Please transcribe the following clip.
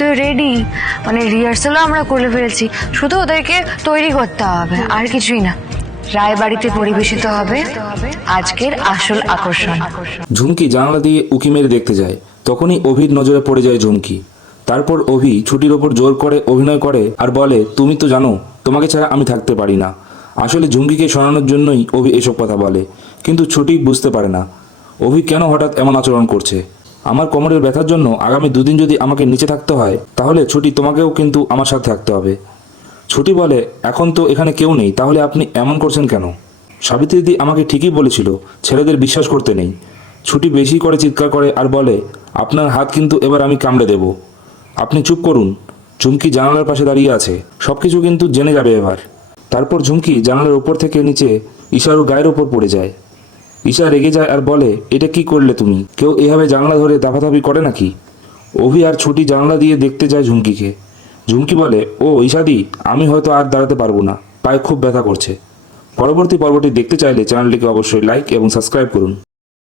তো রেডি, মানে রিহার্সালও আমরা করে ফেলেছি, শুধু ওদেরকে তৈরি করতে হবে, আর কিছুই না। রায়বাড়িতে পরিবেশিত হবে আজকের আসল আকর্ষণ। ঝুমকি জানালা দিয়ে উকি মেরে দেখতে যায়, তখনই অভির নজরে পড়ে যায় ঝুমকি। তারপর অভি ছুটির ওপর জোর করে অভিনয় করে আর বলে, তুমি তো জানো তোমাকে ছাড়া আমি থাকতে পারি না। আসলে ঝুমকিকে শোনানোর জন্যই অভি এসব কথা বলে, কিন্তু ছুটি বুঝতে পারে না অভি কেন হঠাৎ এমন আচরণ করছে। আমার কোমরের ব্যথার জন্য আগামী দুদিন যদি আমাকে নিচে থাকতে হয়, তাহলে ছুটি তোমাকেও কিন্তু আমার সাথে থাকতে হবে। ছুটি বলে, এখন তো এখানে কেউ নেই, তাহলে আপনি এমন করছেন কেন? সাবিত্রী দিদি আমাকে ঠিকই বলেছিল ছেলেদের বিশ্বাস করতে নেই। ছুটি বেশি করে চিৎকার করে আর বলে, আপনার হাত কিন্তু এবার আমি কামড়ে দেব। আপনি চুপ করুন। ঝুমকি জানালার পাশে দাঁড়িয়ে আছে, সবকিছু কিন্তু জেনে যাবে এবার। তারপর ঝুমকি জানালার উপর থেকে নিচে ঈশার গায়ের ওপর পড়ে যায়। ঈশা রেগে যায় আর বলে, এটা কি করলে তুমি? কেউ এভাবে জানালা ধরে দাপাদাপি করে নাকি? অভি আর ছুটি জানালা দিয়ে দেখতে যায় ঝুমকিকে। ঝুমকি বলে, ও ঈশাদি, আমি হয়তো আর দাঁড়াতে পারবো না, পায়ে খুব ব্যথা করছে। পরবর্তী পর্বটি দেখতে চাইলে চ্যানেলটিকে অবশ্যই লাইক এবং সাবস্ক্রাইব করুন।